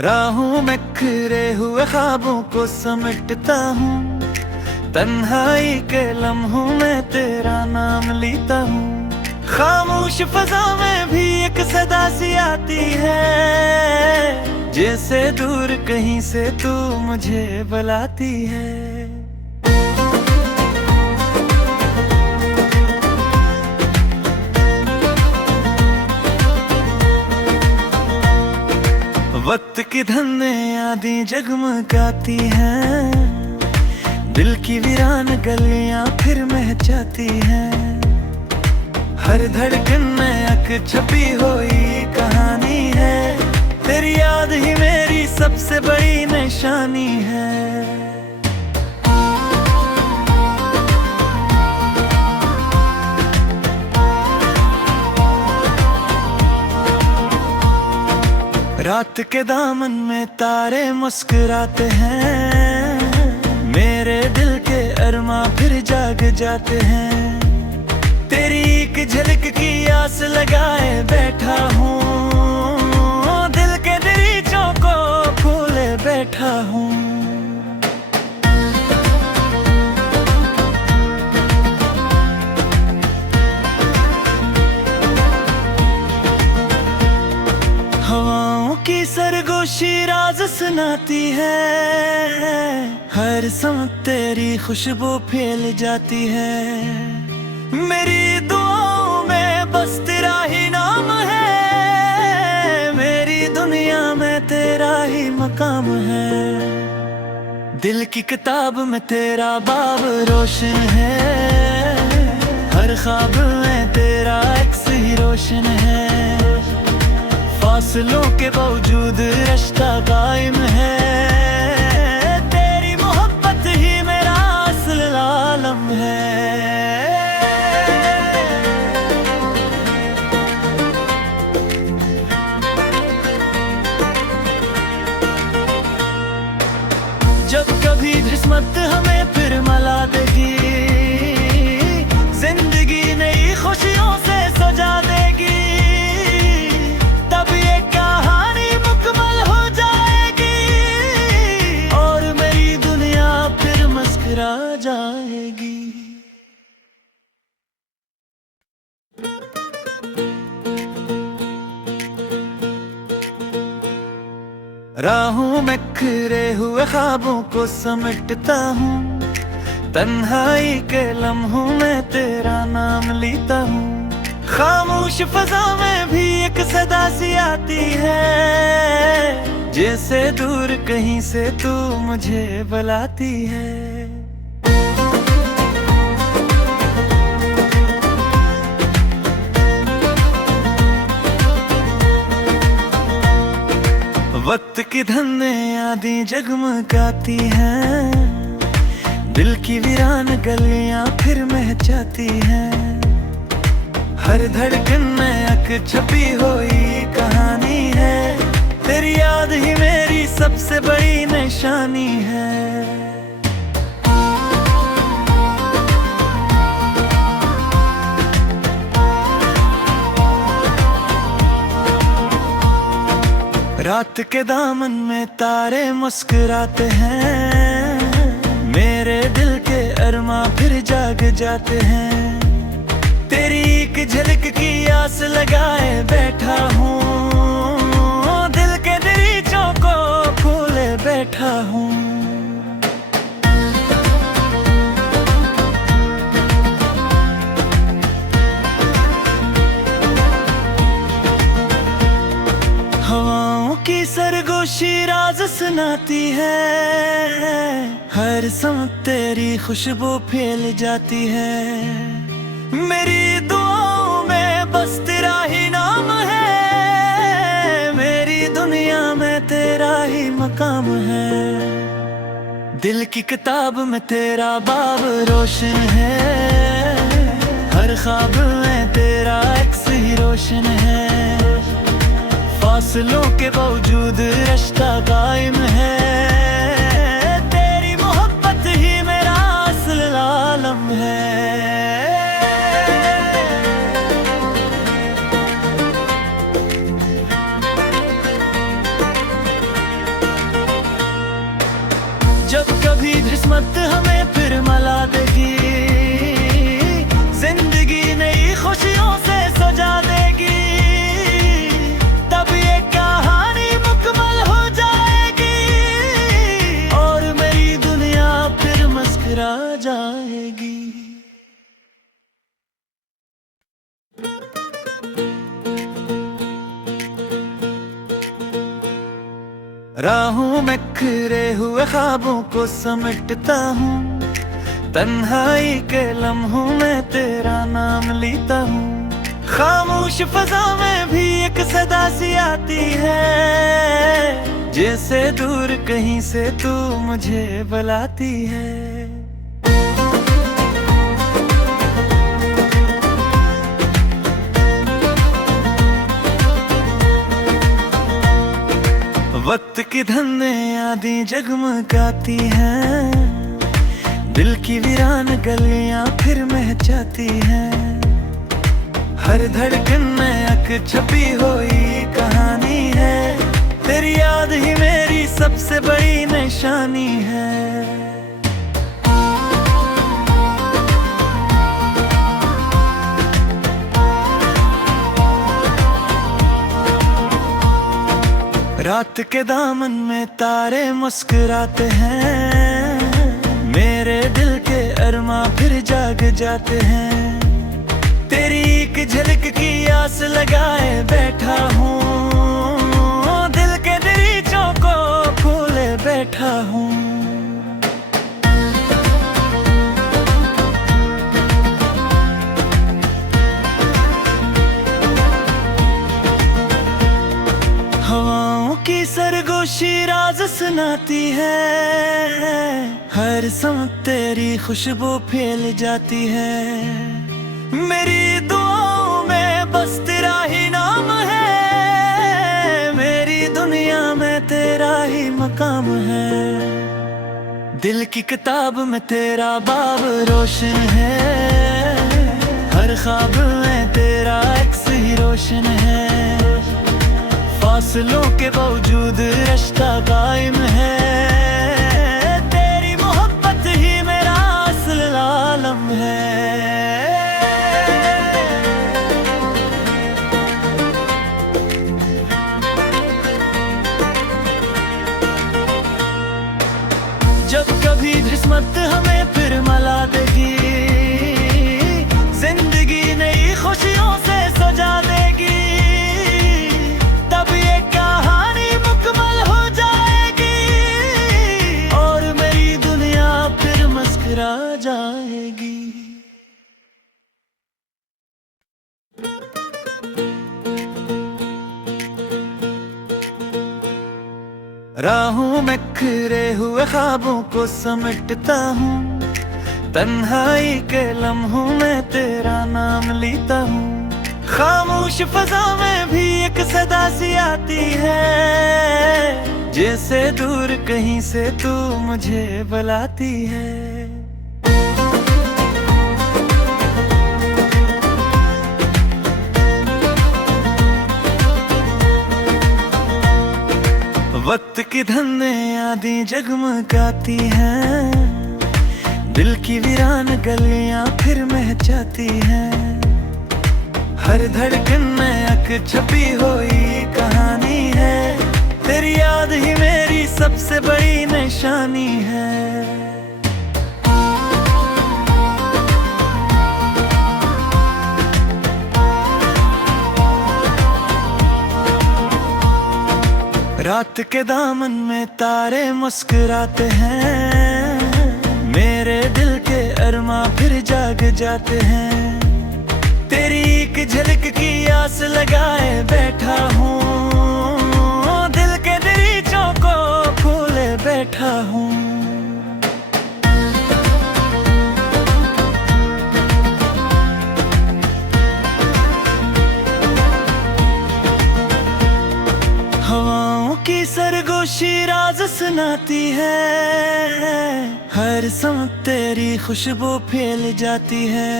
राहों में खिरे हुए ख्वाबों को समेटता हूँ, तन्हाई के लम्हों में तेरा नाम लेता हूँ। खामोश फजा में भी एक सदा सी आती है, जैसे दूर कहीं से तू मुझे बुलाती है। वक्त की धन्य यादें जगमगाती हैं, दिल की वीरान गलियां फिर महचाती हैं। हर धड़कन में अक छपी हुई कहानी है, तेरी याद ही मेरी सबसे बड़ी निशानी है। रात के दामन में तारे मुस्कुराते हैं, मेरे दिल के अरमा फिर जाग जाते हैं। तेरी एक झलक की आस लगाए बैठा हूँ, दिल के दरीचों को खोले बैठा हूँ। हवाओं की सरगोशी राज सुनाती है, हर समत तेरी खुशबू फैल जाती है। मेरी दुआओं में बस तेरा ही नाम है, मेरी दुनिया में तेरा ही मकाम है। दिल की किताब में तेरा बाब रोशन है, हर ख्वाब में तेरा अक्स ही रोशन है। फासलों के बावजूद रिश्ता कायम है, तेरी मोहब्बत ही मेरा असल आलम है। जब कभी किस्मत हमें फिर मिला देगी, जिंदगी नई खुशियों से सजा देगी, तब ये कहानी मुकम्मल हो जाएगी और मेरी दुनिया फिर मुस्कुरा जाएगी। राहों में खिरे हुए ख्वाबों को समेटता हूँ, तन्हाई के लम्हों में तेरा नाम लेता हूँ। खामोश फजा में भी एक सदा सी आती है, जैसे दूर कहीं से तू मुझे बुलाती है। वक्त की धन्य यादें जगमगाती हैं, दिल की वीरान गलियां फिर महचाती हैं। हर धड़कन में अक छपी हुई कहानी है, तेरी याद ही मेरी सबसे बड़ी निशानी है। रात के दामन में तारे मुस्कुराते हैं, मेरे दिल के अरमा फिर जाग जाते हैं। तेरी एक झलक की आस लगाए बैठा हूँ, दिल के दरीचों को खोले बैठा हूँ। हवाओं की सरगोशी राज सुनाती है, हर समत तेरी खुशबू फैल जाती है। मेरी दुआओं में बस तेरा ही नाम है, मेरी दुनिया में तेरा ही मकाम है। दिल की किताब में तेरा बाब रोशन है, हर ख्वाब में तेरा अक्स ही रोशन है। फासलों के बावजूद रिश्ता कायम है, तेरी मोहब्बत ही मेरा असल आलम है। राहों में खिरे हुए ख्वाबों को समेटता हूँ, तन्हाई के लम्हों में तेरा नाम लेता हूँ। खामोश फजा में भी एक सदा सी आती है, जैसे दूर कहीं से तू मुझे बुलाती है। वक्त की धन्य यादें जगमगाती हैं, दिल की वीरान गलियां फिर महचाती हैं। हर धड़कन में अक छपी हुई कहानी है, तेरी याद ही मेरी सबसे बड़ी निशानी है। रात के दामन में तारे मुस्कुराते हैं, मेरे दिल के अरमा फिर जाग जाते हैं। तेरी एक झलक की आस लगाए बैठा हूँ, दिल के दरीचों को खोले बैठा हूँ। हवाओं की सरगोशी राज सुनाती है, हर समत तेरी खुशबू फैल जाती है। मेरी दुआओं में बस तेरा ही नाम है, मेरी दुनिया में तेरा ही मकाम है। दिल की किताब में तेरा बाब रोशन है, हर ख्वाब में तेरा अक्स ही रोशन है। फासलों के बावजूद रिश्ता कायम है, तेरी मोहब्बत ही मेरा असल आलम है। जब कभी किस्मत हमें फिर मिला देगी, जिंदगी नई खुशियों से सजा देगी, तब ये कहानी मुकम्मल हो जाएगी और मेरी दुनिया फिर मुस्कुरा जाएगी। राहों में खिरे हुए ख्वाबों को समेटता हूँ, तन्हाई के लम्हों में तेरा नाम लेता हूँ। खामोश फजा में भी एक सदा सी आती है, जैसे दूर कहीं से तू मुझे बुलाती है। वक्त की धन्य यादें जगमगाती हैं, दिल की वीरान गलियां फिर महचाती हैं। हर धड़कन में अक छपी हुई कहानी है, तेरी याद ही मेरी सबसे बड़ी निशानी है। रात के दामन में तारे मुस्कुराते हैं, मेरे दिल के अरमा फिर जाग जाते हैं। तेरी एक झलक की आस लगाए बैठा हूँ, दिल के दरीचों को खोले बैठा हूँ। हवाओं की सरगोशी राज सुनाती है, हर समत तेरी खुशबू फैल जाती है।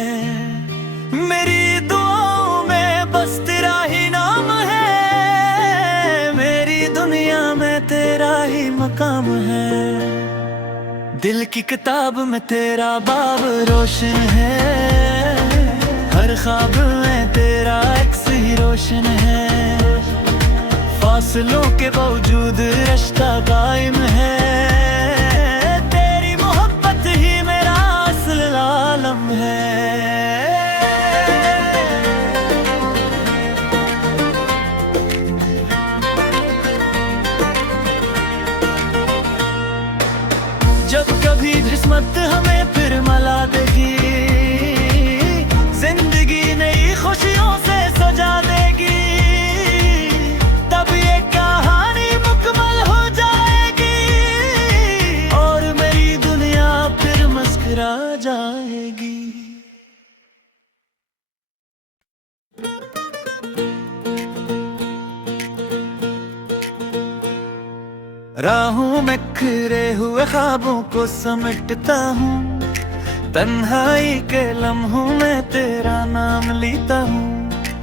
मेरी दुआओं में बस तेरा ही नाम है, मेरी दुनिया में तेरा ही मकाम है। दिल की किताब में तेरा बाब रोशन है, हर ख्वाब में तेरा अक्स ही रोशन है। फासलों के बावजूद रिश्ता कायम है, तेरी मोहब्बत ही मेरा असल आलम है। राहों में खिरे हुए ख्वाबों को समेटता हूँ, तन्हाई के लम्हों में तेरा नाम लेता हूँ।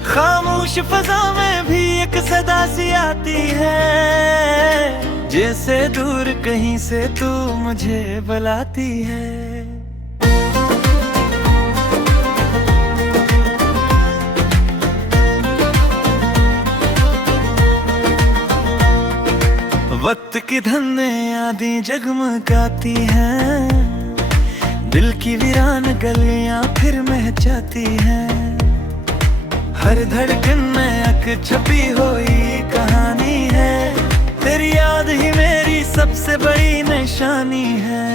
खामोश फजा में भी एक सदा सी आती है, जैसे दूर कहीं से तू मुझे बुलाती है। वक्त की धन्य यादें जगमगाती हैं, दिल की वीरान गलियां फिर महचाती हैं। हर धड़कन में अक छपी हुई कहानी है, तेरी याद ही मेरी सबसे बड़ी निशानी है।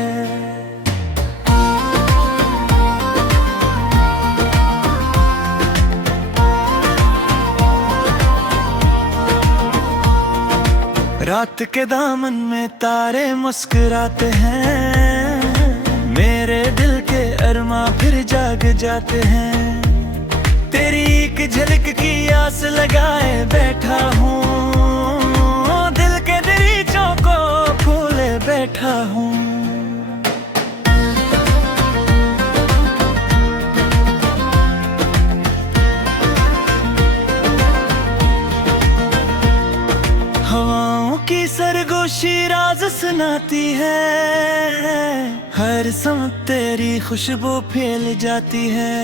रात के दामन में तारे मुस्कुराते हैं, मेरे दिल के अरमा फिर जाग जाते हैं। तेरी एक झलक की आस लगाए बैठा हूँ, दिल के दरीचों को खोले बैठा हूँ। हवाओं की सरगोशी राज सुनाती है, हर समत तेरी खुशबू फैल जाती है।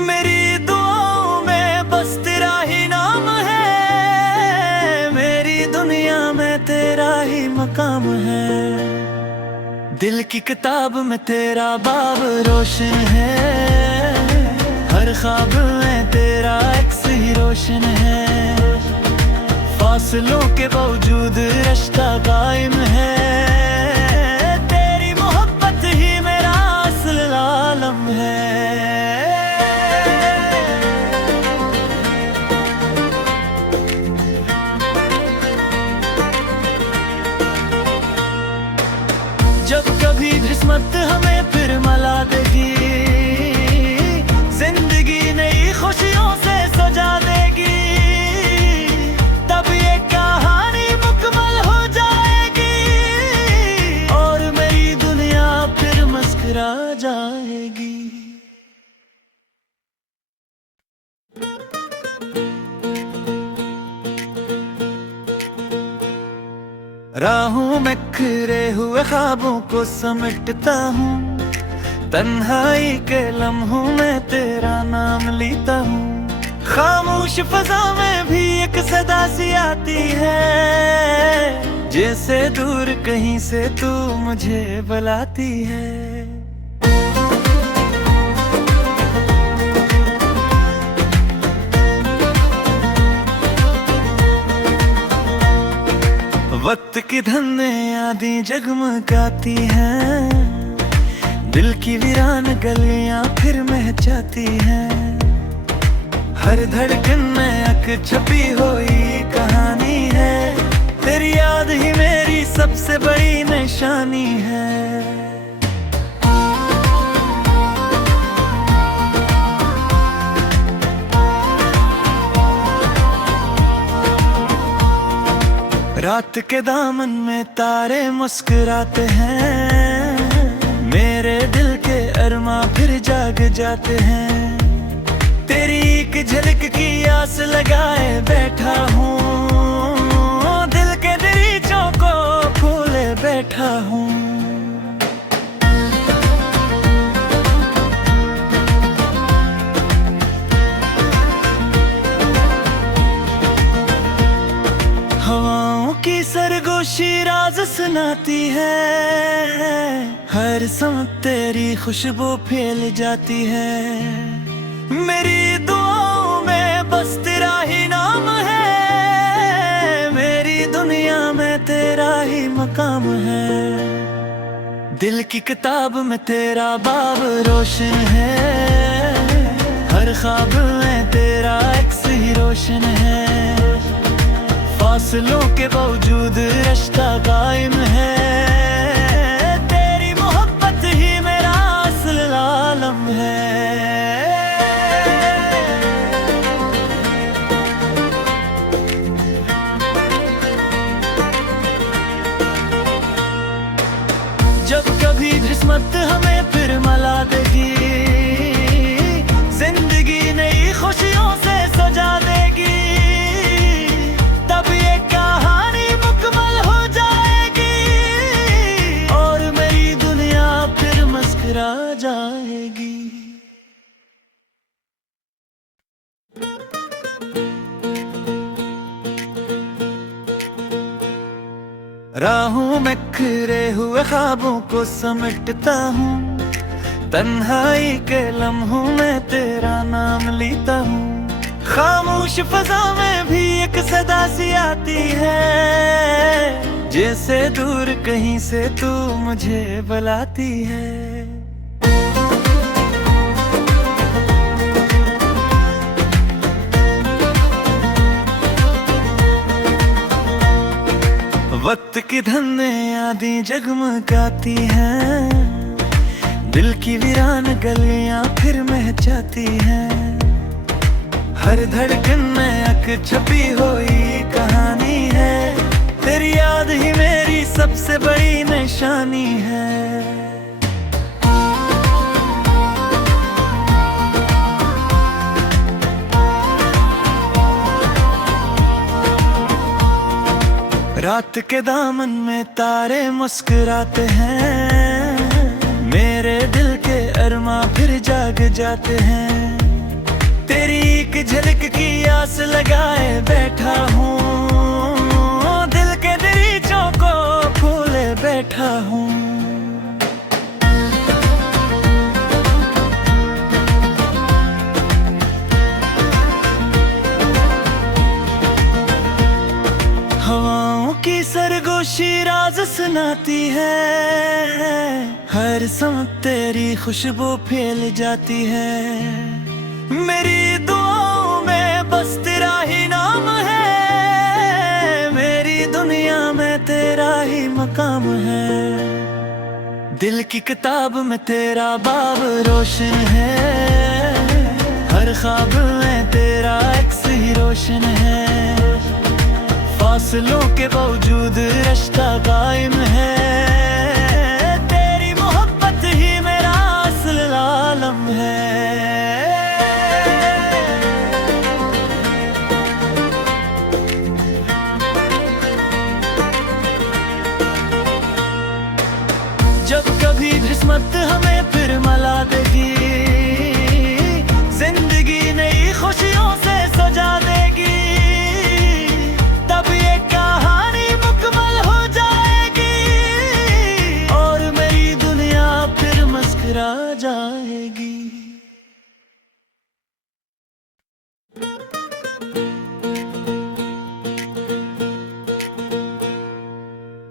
मेरी दुआओं में बस तेरा ही नाम है, मेरी दुनिया में तेरा ही मकाम है। दिल की किताब में तेरा बाब रोशन है, हर ख्वाब में तेरा अक्स ही रोशन है। फासलों के बावजूद रिश्ता कायम है, तेरी मोहब्बत ही मेरा असल आलम है। जब कभी किस्मत हमें फिर मिला देगी, जिंदगी नई खुशियों से सजा देगी, तब ये कहानी मुकम्मल हो जाएगी और मेरी दुनिया फिर मुस्कुरा जाएगी। राहों में खिरे हुए ख्वाबों को समेटता हूँ, तन्हाई के लम्हों में तेरा नाम लेता हूँ। खामोश फजा में भी एक सदा सी आती है, जैसे दूर कहीं से तू मुझे बुलाती है। वक्त की धन्य यादें जगमगाती हैं, दिल की वीरान गलियां फिर महचाती हैं। हर धड़कन में अक छपी हुई कहानी है, तेरी याद ही मेरी सबसे बड़ी निशानी है। रात के दामन में तारे मुस्कुराते हैं, मेरे दिल के अरमा फिर जाग जाते हैं। तेरी एक झलक की आस लगाए बैठा हूँ, दिल के दरीचों को खोले बैठा हूँ। हवाओं की सरगोशी राज सुनाती है, हर समत तेरी खुशबू फैल जाती है। मेरी दुआओं में बस तेरा ही नाम है, मेरी दुनिया में तेरा ही मकाम है। दिल की किताब में तेरा बाब रोशन है, हर ख्वाब में तेरा अक्स ही रोशन है। फासलों के बावजूद रिश्ता कायम है, तेरी मोहब्बत ही मेरा असल आलम है। राहों में खिरे हुए ख्वाबों को समेटता हूँ, तन्हाई के लम्हों में तेरा नाम लेता हूँ। खामोश फजा में भी एक सदा सी आती है, जैसे दूर कहीं से तू मुझे बुलाती है। वक्त की धन्य यादें जगमगाती हैं, दिल की वीरान गलियां फिर महचाती हैं। हर धड़कन में अक छपी हुई कहानी है, तेरी याद ही मेरी सबसे बड़ी निशानी है। रात के दामन में तारे मुस्कुराते हैं, मेरे दिल के अरमा फिर जाग जाते हैं। तेरी एक झलक की आस लगाए बैठा हूँ, दिल के दरीचों को खोले बैठा हूँ। हवाओं की सरगोशी राज सुनाती है, हर समत तेरी खुशबू फैल जाती है। मेरी दुआओं में बस तेरा ही नाम है, मेरी दुनिया में तेरा ही मकाम है। दिल की किताब में तेरा बाब रोशन है, हर ख्वाब में तेरा अक्स ही रोशन है। फासलों के बावजूद रिश्ता कायम है, तेरी मोहब्बत ही मेरा असल आलम है। जब कभी किस्मत हमें फिर मिला देगी, जिंदगी नई खुशियों से सजा देगी, तब ये कहानी मुकम्मल हो जाएगी और मेरी दुनिया फिर मुस्कुरा जाएगी।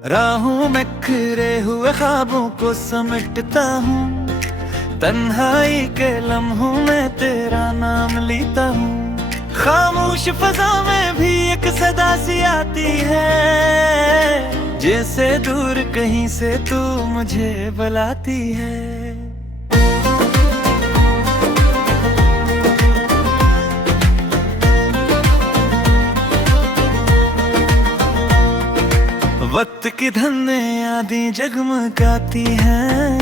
राहों में खिरे हुए ख्वाबों को समेटता हूँ, तन्हाई के लम्हों में तेरा नाम लेता हूँ। खामोश फजा में भी एक सदा सी आती है, जैसे दूर कहीं से तू मुझे बुलाती है। वक्त की धन्य यादें जगमगाती हैं,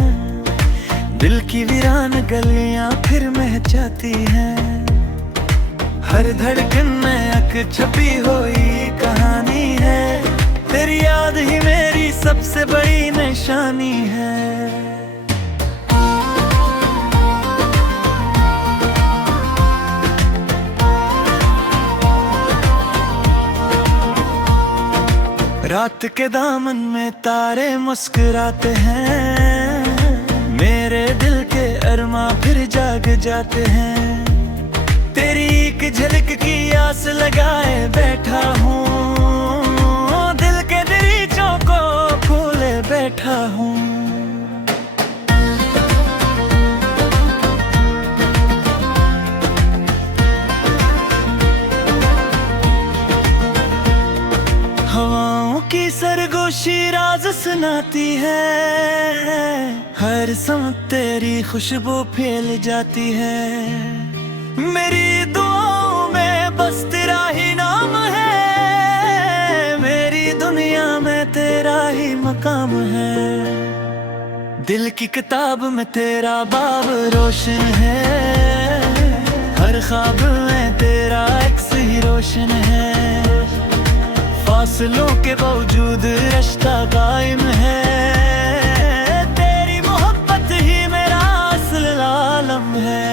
दिल की वीरान गलियां फिर महचाती हैं। हर धड़कन में अक छपी हुई कहानी है, तेरी याद ही मेरी सबसे बड़ी निशानी है। रात के दामन में तारे मुस्कुराते हैं, मेरे दिल के अरमा फिर जाग जाते हैं। तेरी एक झलक की आस लगाए बैठा हूँ, दिल के दरीचों को खोले बैठा हूँ। हवाओं की सरगोशी राज सुनाती है, हर समत तेरी खुशबू फैल जाती है। मेरी दुआओं में बस तेरा ही नाम है, मेरी दुनिया में तेरा ही मकाम है। दिल की किताब में तेरा बाब रोशन है, हर ख्वाब में तेरा अक्स ही रोशन है। फासलों के बावजूद रिश्ता कायम है, तेरी मोहब्बत ही मेरा असल आलम है।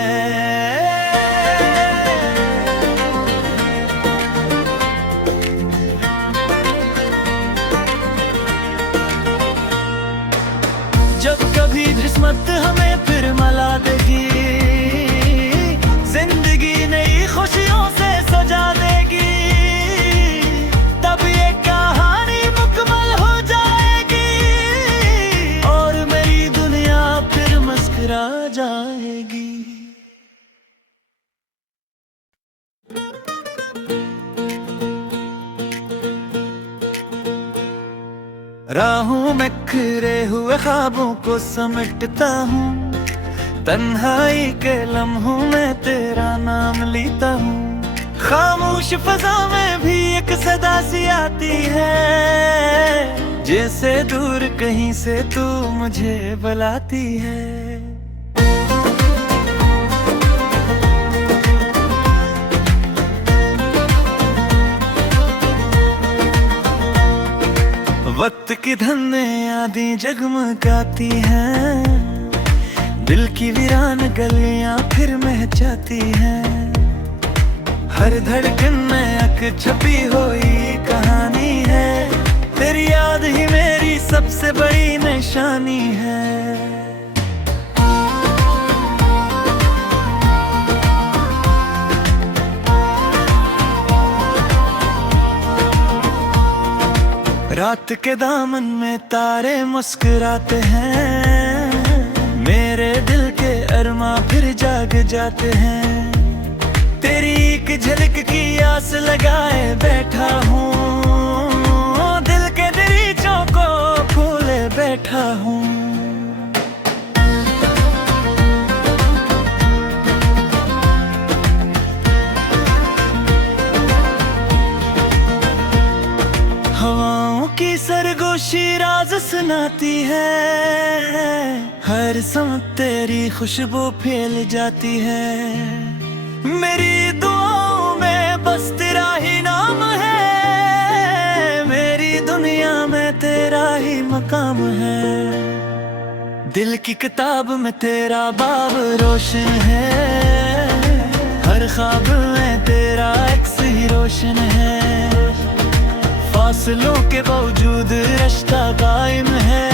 राहों में खिरे हुए ख्वाबों को समेटता हूँ, तन्हाई के लम्हों में तेरा नाम लेता हूँ। खामोश फजा में भी एक सदा सी आती है, जैसे दूर कहीं से तू मुझे बुलाती है। वक्त की धन्य यादें जगमगाती हैं, दिल की वीरान गलियां फिर महचाती हैं। हर धड़कन में अक छपी हुई कहानी है, तेरी याद ही मेरी सबसे बड़ी निशानी है। रात के दामन में तारे मुस्कुराते हैं, मेरे दिल के अरमा फिर जाग जाते हैं। तेरी एक झलक की आस लगाए बैठा हूँ, दिल के दरीचों को खोले बैठा हूँ। हवाओं की सरगोशी राज सुनाती है, हर समत तेरी खुशबू फैल जाती है। मेरी दुआओं में बस तेरा ही नाम है, मेरी दुनिया में तेरा ही मकाम है। दिल की किताब में तेरा बाब रोशन है, हर ख्वाब में तेरा अक्स ही रोशन है। फासलों के बावजूद रिश्ता कायम है,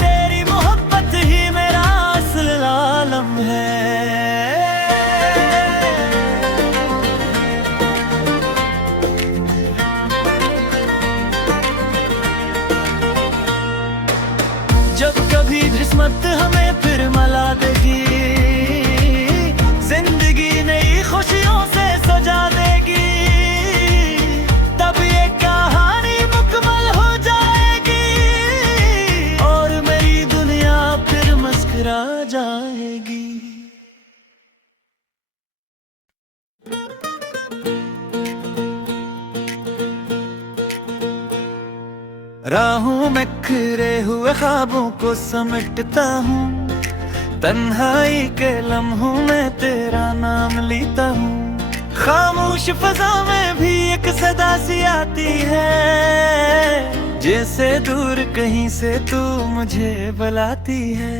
तेरी मोहब्बत ही मेरा असल आलम है। जब कभी किस्मत हमें फिर मिला देगी, जिंदगी नई खुशियों से सजा देगी, तब ये कहानी मुकम्मल हो जाएगी और मेरी दुनिया फिर मुस्कुरा जाएगी। राहों में खिरे हुए ख्वाबों को समेटता हूँ, तन्हाई के लम्हों में तेरा नाम लेता हूँ। खामोश फजा में भी एक सदा सी आती है, जैसे दूर कहीं से तू मुझे बुलाती है।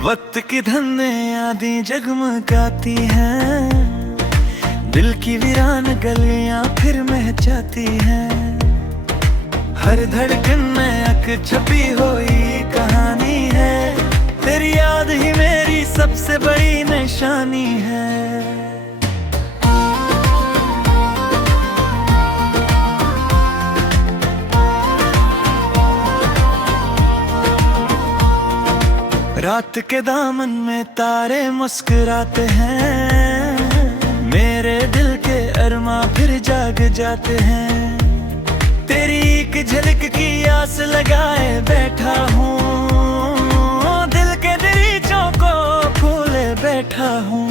वक्त की धन्य यादें जगमगाती हैं, दिल की वीरान गलियां फिर महचाती हैं। हर धड़कन में अक छपी हुई कहानी है, तेरी याद ही मेरी सबसे बड़ी निशानी है। रात के दामन में तारे मुस्कुराते हैं, मेरे दिल के अरमा फिर जाग जाते हैं। तेरी एक झलक की आस लगाए बैठा हूँ, दिल के दरीचों को खोले बैठा हूँ।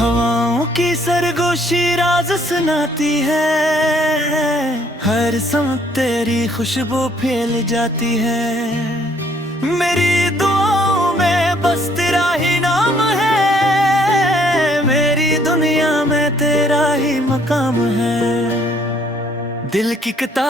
हवाओं की सरगोशी राज सुनाती है, हर समत तेरी खुशबू फैल जाती है। मेरी दुआओं में बस तेरा ही नाम है, मेरी दुनिया में तेरा ही मकाम है। दिल की किताब